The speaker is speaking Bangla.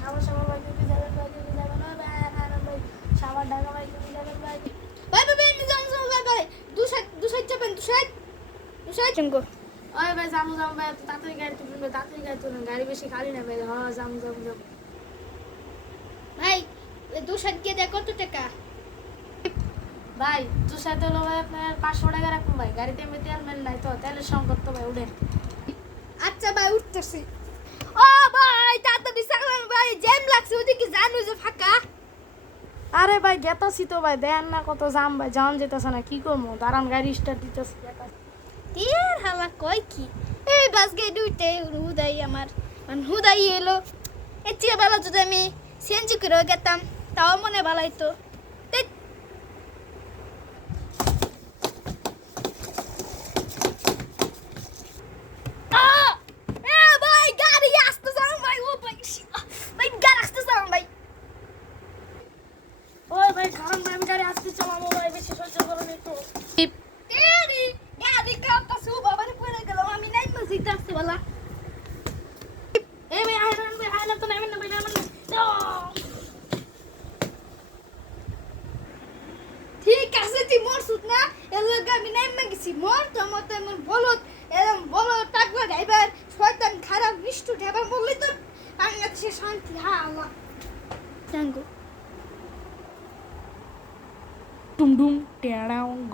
সাবার সাবার ভাই তুমি যাবেন ভাই তুমি যাবেন ভাই সাবার ঢাকা ভাই তুমি যাবেন ভাই ভাই ভাই আমি যাম ভাই ভাই দুসাইড যাবেন দুসাইড চঙ্গো ওই ভাই যাম ভাই তাড়াতাড়ি গাড়ি তুলুন ভাই তাড়াতাড়ি গাড়ি তুলুন গাড়ি বেশি খালি না ভাই হ্যাঁ যাম ভাই দুসাইড গিয়ে দেয় কত টাকা ভাই দুসাইড হলো ভাই আপনার 500 টাকা রাখুন ভাই গাড়িতে এমনি তেল মেল নাই তো তেলের সংকট তো ভাই উঠেন আচ্ছা ভাই উঠতেছি ও ভাই তাড়াতাড়ি চালান ভাই জ্যাম লাগছে ওদিকে জানো যে ফাঁকা আরে ভাই গেতাছি তো ভাই দেন না কত জাম ভাই জান যেতেছে না কি করবো দাঁড়ান গাড়ি স্টার্ট দিতেছি তীর হালা কয় কি এই বাস গে দুইতে হুদাই আমার হুদাই এলো এর চেয়ে ভালো যদি আমি সিএনজি করে গেতাম তাও মনে ভালাইতো ওই ভাই কারণ ভাই আমি গাড়ি আসতে চালাবো ভাই বেশি সহ্য করো না একটু তেরি গাড়ি কাটা সু বাবারে পড়ে গেল আমি নাই মসজিদ আসতে বলা এই ভাই আয়না তো নামেন না ভাই নামেন না ঠিক আছে তুই মোর সুত না এর লগে আমি নাই মাগিছি মোর তো মত এমন বলত এরম বলত টাকলা ড্রাইভার শয়তান খারাপ নিষ্ঠুর ড্রাইভার বললি তো বাংলাদেশে শান্তি হ্যাঁ আল্লাহ জাঙ্গো Dum dum, tearão.